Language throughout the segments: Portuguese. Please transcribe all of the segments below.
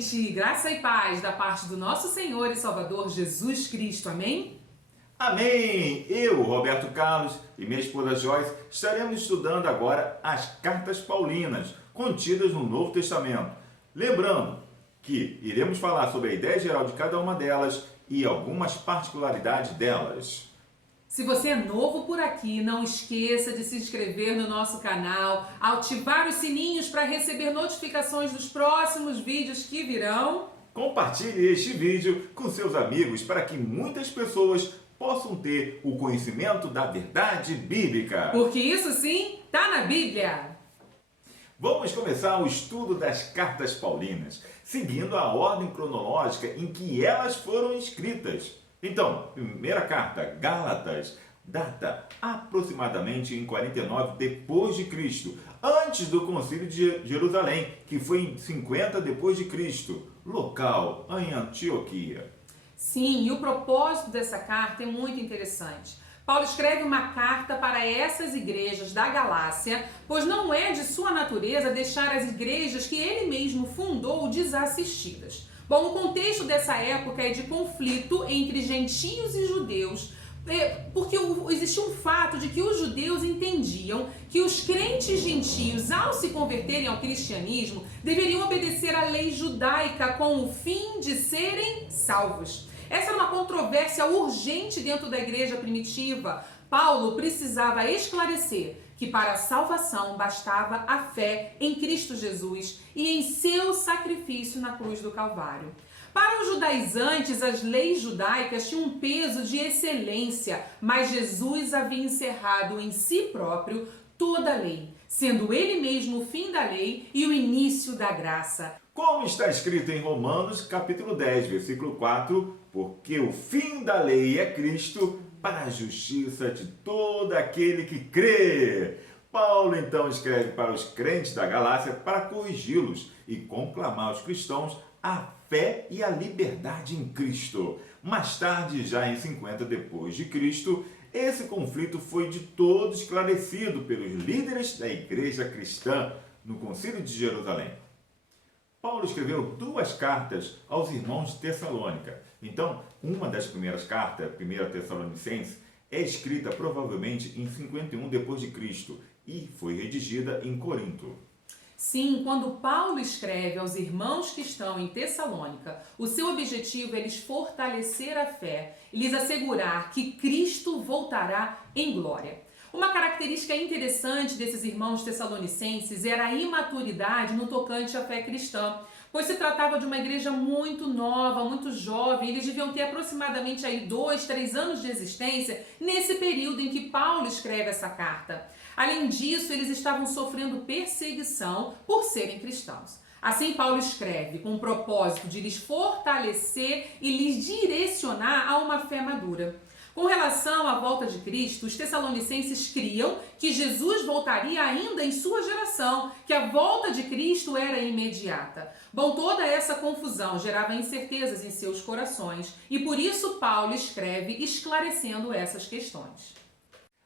gente! Graça e paz da parte do nosso Senhor e Salvador Jesus Cristo. Amém? Amém! Eu, Roberto Carlos e minha esposa Joyce estaremos estudando agora as cartas paulinas contidas no Novo Testamento. Lembrando que iremos falar sobre a ideia geral de cada uma delas e algumas particularidades delas. Se você é novo por aqui, não esqueça de se inscrever no nosso canal, ativar os sininhos para receber notificações dos próximos vídeos que virão. Compartilhe este vídeo com seus amigos para que muitas pessoas possam ter o conhecimento da verdade bíblica. Porque isso sim está na Bíblia. Vamos começar o estudo das cartas paulinas, seguindo a ordem cronológica em que elas foram escritas. Então, primeira carta, Gálatas, data aproximadamente em 49 depois de Cristo, antes do Concílio de Jerusalém, que foi em 50 depois de Cristo, local em Antioquia. Sim, e o propósito dessa carta é muito interessante. Paulo escreve uma carta para essas igrejas da Galácia, pois não é de sua natureza deixar as igrejas que ele mesmo fundou desassistidas. Bom, o contexto dessa época é de conflito entre gentios e judeus, porque existia um fato de que os judeus entendiam que os crentes gentios, ao se converterem ao cristianismo, deveriam obedecer à lei judaica com o fim de serem salvos. Essa era uma controvérsia urgente dentro da igreja primitiva. Paulo precisava esclarecer que para a salvação bastava a fé em Cristo Jesus e em seu sacrifício na cruz do Calvário. Para os judaizantes, as leis judaicas tinham um peso de excelência, mas Jesus havia encerrado em si próprio toda a lei, sendo ele mesmo o fim da lei e o início da graça. Como está escrito em Romanos, capítulo 10, versículo 4, porque o fim da lei é Cristo, para a justiça de todo aquele que crê. Paulo então escreve para os crentes da Galácia para corrigi-los e conclamar os cristãos a fé e a liberdade em Cristo. Mais tarde, já em 50 depois de Cristo, esse conflito foi de todo esclarecido pelos líderes da igreja cristã no Concílio de Jerusalém. Paulo escreveu duas cartas aos irmãos de Tessalônica. Então, uma das primeiras cartas, 1 Tessalonicenses, é escrita provavelmente em 51 depois de Cristo e foi redigida em Corinto. Sim, quando Paulo escreve aos irmãos que estão em Tessalônica, o seu objetivo é lhes fortalecer a fé e lhes assegurar que Cristo voltará em glória. Uma característica interessante desses irmãos tessalonicenses era a imaturidade no tocante à fé cristã, pois se tratava de uma igreja muito nova, muito jovem. Eles deviam ter aproximadamente 2, 3 anos de existência nesse período em que Paulo escreve essa carta. Além disso, eles estavam sofrendo perseguição por serem cristãos. Assim, Paulo escreve com o propósito de lhes fortalecer e lhes direcionar a uma fé madura. Com relação à volta de Cristo, os tessalonicenses criam que Jesus voltaria ainda em sua geração, que a volta de Cristo era imediata. Bom, toda essa confusão gerava incertezas em seus corações e por isso Paulo escreve esclarecendo essas questões.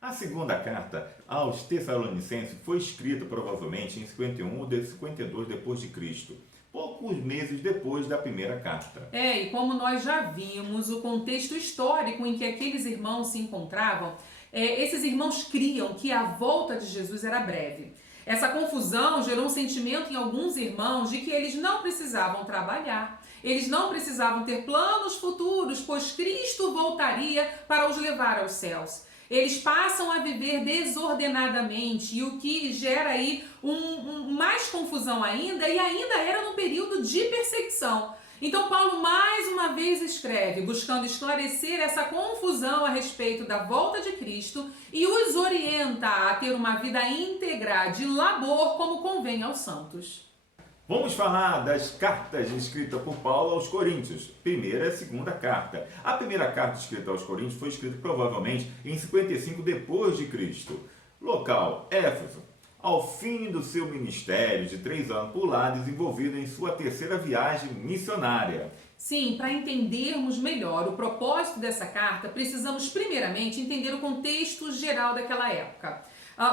A segunda carta aos Tessalonicenses foi escrita provavelmente em 51 ou 52 depois de Cristo, poucos meses depois da primeira carta. E como nós já vimos, o contexto histórico em que aqueles irmãos se encontravam, esses irmãos criam que a volta de Jesus era breve. Essa confusão gerou um sentimento em alguns irmãos de que eles não precisavam trabalhar, eles não precisavam ter planos futuros, pois Cristo voltaria para os levar aos céus. Eles passam a viver desordenadamente, e o que gera aí mais confusão ainda, e ainda era no período de perseguição. Então Paulo mais uma vez escreve, buscando esclarecer essa confusão a respeito da volta de Cristo e os orienta a ter uma vida íntegra de labor como convém aos santos. Vamos falar das cartas escritas por Paulo aos Coríntios, primeira e segunda carta. A primeira carta escrita aos Coríntios foi escrita provavelmente em 55 depois de Cristo. Local, Éfeso. Ao fim do seu ministério de 3 anos por lá, desenvolvido em sua terceira viagem missionária. Sim, para entendermos melhor o propósito dessa carta, precisamos primeiramente entender o contexto geral daquela época.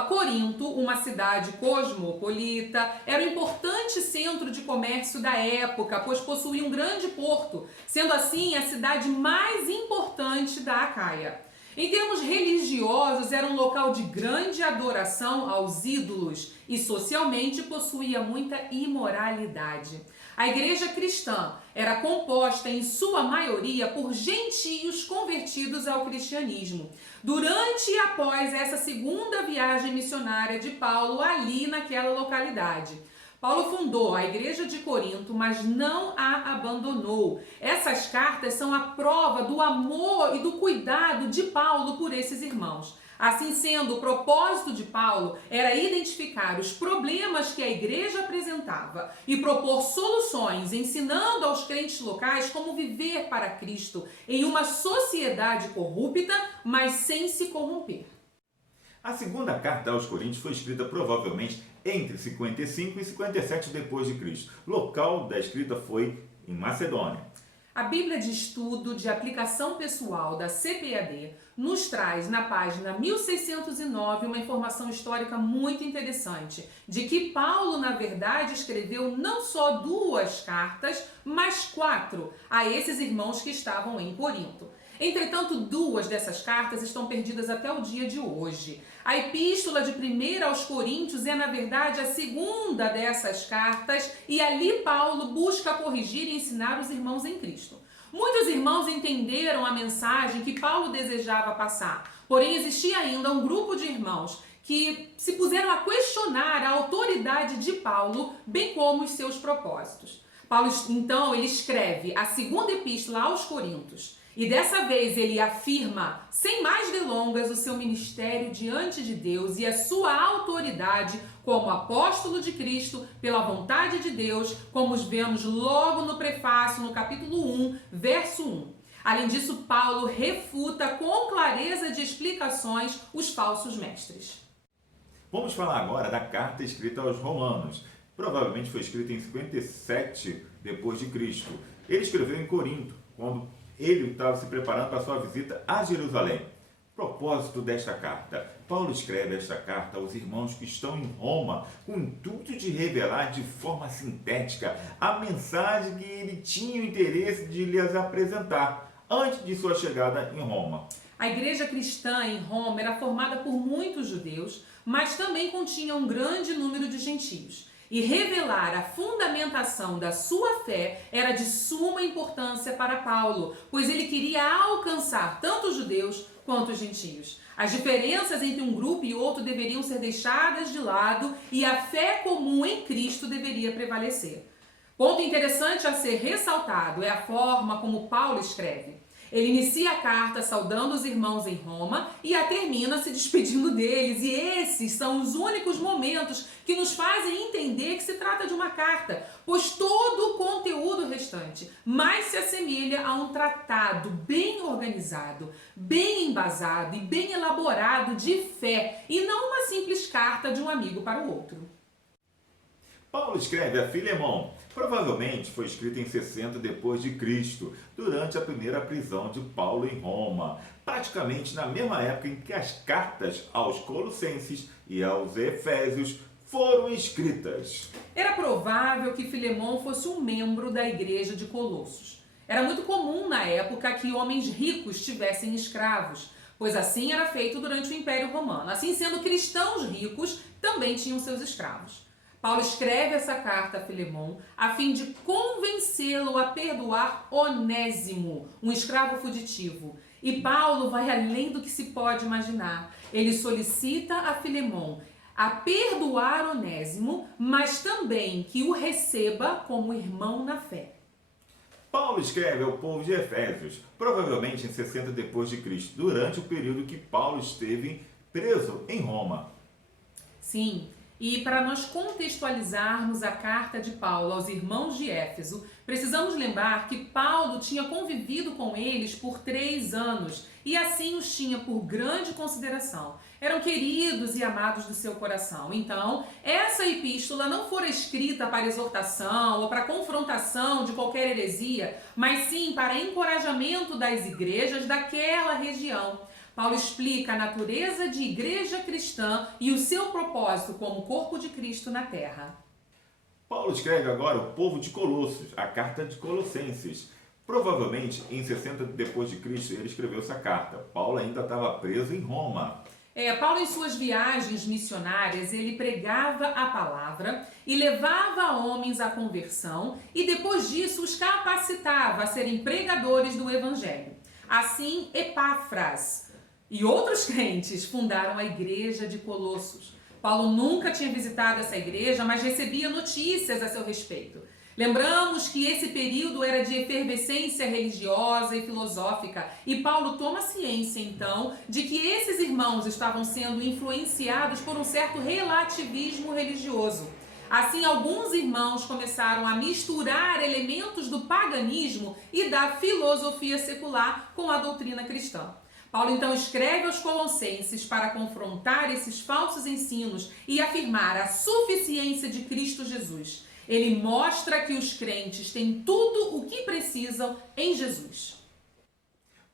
Corinto, uma cidade cosmopolita, era um importante centro de comércio da época, pois possuía um grande porto, sendo assim a cidade mais importante da Acaia. Em termos religiosos, era um local de grande adoração aos ídolos e socialmente possuía muita imoralidade. A igreja cristã era composta em sua maioria por gentios convertidos ao cristianismo. Durante e após essa segunda viagem missionária de Paulo ali naquela localidade, Paulo fundou a igreja de Corinto, mas não a abandonou. Essas cartas são a prova do amor e do cuidado de Paulo por esses irmãos. Assim sendo, o propósito de Paulo era identificar os problemas que a igreja apresentava e propor soluções, ensinando aos crentes locais como viver para Cristo em uma sociedade corrupta, mas sem se corromper. A segunda carta aos Coríntios foi escrita provavelmente entre 55 e 57 depois de Cristo. Local da escrita foi em Macedônia. A Bíblia de Estudo de Aplicação Pessoal da CPAD nos traz na página 1609 uma informação histórica muito interessante, de que Paulo, na verdade, escreveu não só 2 cartas, mas 4 a esses irmãos que estavam em Corinto. Entretanto, 2 dessas cartas estão perdidas até o dia de hoje. A epístola de 1 aos Coríntios é, na verdade, a segunda dessas cartas e ali Paulo busca corrigir e ensinar os irmãos em Cristo. Muitos irmãos entenderam a mensagem que Paulo desejava passar, porém existia ainda um grupo de irmãos que se puseram a questionar a autoridade de Paulo, bem como os seus propósitos. Paulo, então, ele escreve a segunda epístola aos Coríntios. E dessa vez ele afirma, sem mais delongas, o seu ministério diante de Deus e a sua autoridade como apóstolo de Cristo pela vontade de Deus, como os vemos logo no prefácio, no capítulo 1, verso 1. Além disso, Paulo refuta com clareza de explicações os falsos mestres. Vamos falar agora da carta escrita aos Romanos. Provavelmente foi escrita em 57 depois de Cristo. Ele escreveu em Corinto, quando ele estava se preparando para a sua visita a Jerusalém. Propósito desta carta. Paulo escreve esta carta aos irmãos que estão em Roma com o intuito de revelar de forma sintética a mensagem que ele tinha o interesse de lhes apresentar antes de sua chegada em Roma. A igreja cristã em Roma era formada por muitos judeus, mas também continha um grande número de gentios. E revelar a fundamentação da sua fé era de suma importância para Paulo, pois ele queria alcançar tanto os judeus quanto os gentios. As diferenças entre um grupo e outro deveriam ser deixadas de lado e a fé comum em Cristo deveria prevalecer. Ponto interessante a ser ressaltado é a forma como Paulo escreve. Ele inicia a carta saudando os irmãos em Roma e a termina se despedindo deles. E esses são os únicos momentos que nos fazem entender que se trata de uma carta, pois todo o conteúdo restante mais se assemelha a um tratado bem organizado, bem embasado e bem elaborado de fé, e não uma simples carta de um amigo para o outro. Paulo escreve a Filemão. Provavelmente foi escrito em 60 depois de Cristo, durante a primeira prisão de Paulo em Roma, praticamente na mesma época em que as cartas aos Colossenses e aos Efésios foram escritas. Era provável que Filemão fosse um membro da igreja de Colossos. Era muito comum na época que homens ricos tivessem escravos, pois assim era feito durante o Império Romano. Assim sendo, cristãos ricos também tinham seus escravos. Paulo escreve essa carta a Filemão a fim de convencê-lo a perdoar Onésimo, um escravo fugitivo. E Paulo vai além do que se pode imaginar. Ele solicita a Filemão a perdoar Onésimo, mas também que o receba como irmão na fé. Paulo escreve ao povo de Efésios, provavelmente em 60 depois de Cristo, durante o período que Paulo esteve preso em Roma. Sim. E para nós contextualizarmos a carta de Paulo aos irmãos de Éfeso, precisamos lembrar que Paulo tinha convivido com eles por 3 anos e assim os tinha por grande consideração. eram queridos e amados do seu coração. Então, essa epístola não fora escrita para exortação ou para confrontação de qualquer heresia, mas sim para encorajamento das igrejas daquela região. Paulo explica a natureza de igreja cristã e o seu propósito como corpo de Cristo na terra. Paulo escreve agora o povo de Colossos, a carta de Colossenses. Provavelmente, em 60 depois de Cristo, ele escreveu essa carta. Paulo ainda estava preso em Roma. Paulo, em suas viagens missionárias, ele pregava a palavra e levava homens à conversão e depois disso os capacitava a serem pregadores do evangelho. Assim, Epáfras e outros crentes fundaram a igreja de Colossos. Paulo nunca tinha visitado essa igreja, mas recebia notícias a seu respeito. Lembramos que esse período era de efervescência religiosa e filosófica e Paulo toma ciência, então, de que esses irmãos estavam sendo influenciados por um certo relativismo religioso. Assim, alguns irmãos começaram a misturar elementos do paganismo e da filosofia secular com a doutrina cristã. Paulo então escreve aos Colossenses para confrontar esses falsos ensinos e afirmar a suficiência de Cristo Jesus. Ele mostra que os crentes têm tudo o que precisam em Jesus.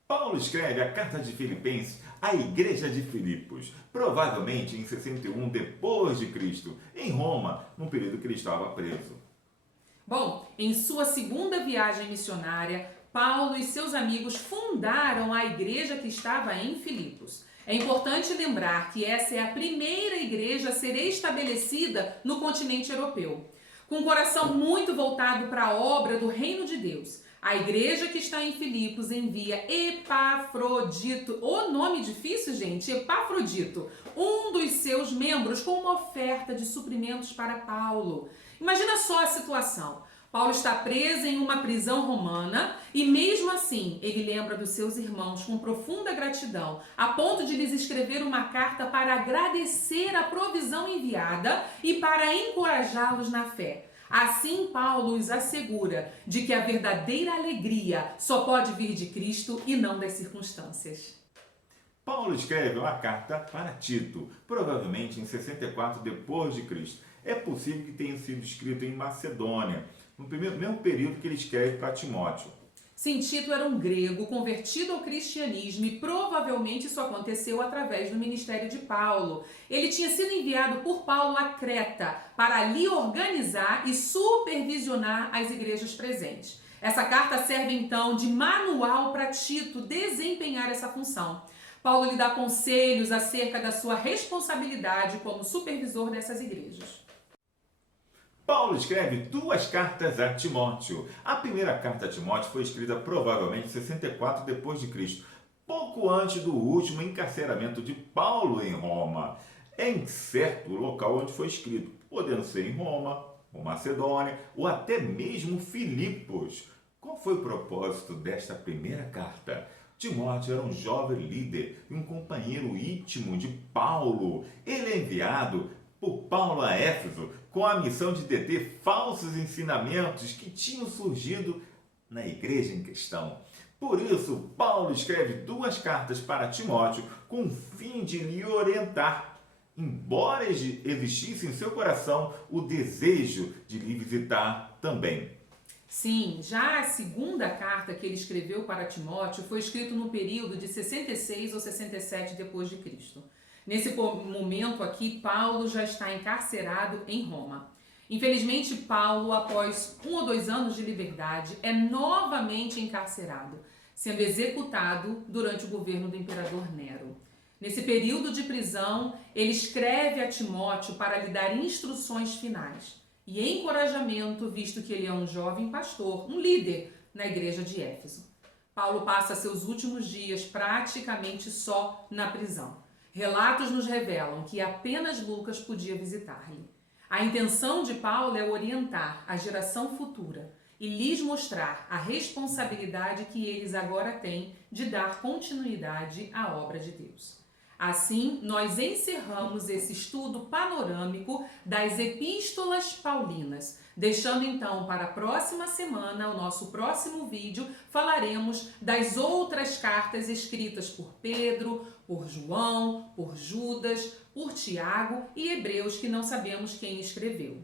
Paulo escreve a carta de Filipenses à igreja de Filipos, provavelmente em 61 depois de Cristo, em Roma, num período que ele estava preso. Bom, em sua segunda viagem missionária, Paulo e seus amigos fundaram a igreja que estava em Filipos. É importante lembrar que essa é a primeira igreja a ser estabelecida no continente europeu. Com um coração muito voltado para a obra do reino de Deus, a igreja que está em Filipos envia Epafrodito, o nome difícil, gente, Epafrodito, um dos seus membros, com uma oferta de suprimentos para Paulo. Imagina só a situação. Paulo está preso em uma prisão romana e mesmo assim ele lembra dos seus irmãos com profunda gratidão, a ponto de lhes escrever uma carta para agradecer a provisão enviada e para encorajá-los na fé. Assim, Paulo os assegura de que a verdadeira alegria só pode vir de Cristo e não das circunstâncias. Paulo escreve uma carta para Tito, provavelmente em 64 depois de Cristo. É possível que tenha sido escrito em Macedônia, no mesmo período que ele escreve para Timóteo. Sim, Tito era um grego convertido ao cristianismo e provavelmente isso aconteceu através do ministério de Paulo. Ele tinha sido enviado por Paulo a Creta para ali organizar e supervisionar as igrejas presentes. Essa carta serve então de manual para Tito desempenhar essa função. Paulo lhe dá conselhos acerca da sua responsabilidade como supervisor dessas igrejas. Paulo escreve duas cartas a Timóteo. A primeira carta a Timóteo foi escrita provavelmente em 64 depois de Cristo, pouco antes do último encarceramento de Paulo em Roma. É incerto o local onde foi escrito, podendo ser em Roma, ou Macedônia, ou até mesmo Filipos. Qual foi o propósito desta primeira carta? Timóteo era um jovem líder e um companheiro íntimo de Paulo. Ele é enviado por Paulo a Éfeso com a missão de deter falsos ensinamentos que tinham surgido na igreja em questão. Por isso, Paulo escreve duas cartas para Timóteo com o fim de lhe orientar, embora existisse em seu coração o desejo de lhe visitar também. Sim, já a segunda carta que ele escreveu para Timóteo foi escrita no período de 66 ou 67 depois de Cristo. Nesse momento aqui, Paulo já está encarcerado em Roma. Infelizmente, Paulo, após 1 ou 2 anos de liberdade, é novamente encarcerado, sendo executado durante o governo do imperador Nero. Nesse período de prisão, ele escreve a Timóteo para lhe dar instruções finais e encorajamento, visto que ele é um jovem pastor, um líder na igreja de Éfeso. Paulo passa seus últimos dias praticamente só na prisão. Relatos nos revelam que apenas Lucas podia visitar-lhe. A intenção de Paulo é orientar a geração futura e lhes mostrar a responsabilidade que eles agora têm de dar continuidade à obra de Deus. Assim, nós encerramos esse estudo panorâmico das epístolas paulinas. Deixando então para a próxima semana, o nosso próximo vídeo, falaremos das outras cartas escritas por Pedro, por João, por Judas, por Tiago e Hebreus, que não sabemos quem escreveu.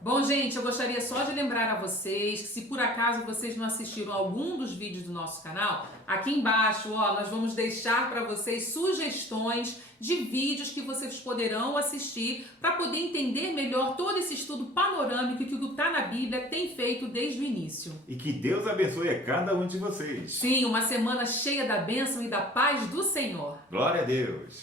Bom, gente, eu gostaria só de lembrar a vocês que se por acaso vocês não assistiram algum dos vídeos do nosso canal, aqui embaixo, ó, nós vamos deixar para vocês sugestões de vídeos que vocês poderão assistir para poder entender melhor todo esse estudo panorâmico que o que está na Bíblia tem feito desde o início. E que Deus abençoe a cada um de vocês. Sim, uma semana cheia da bênção e da paz do Senhor. Glória a Deus.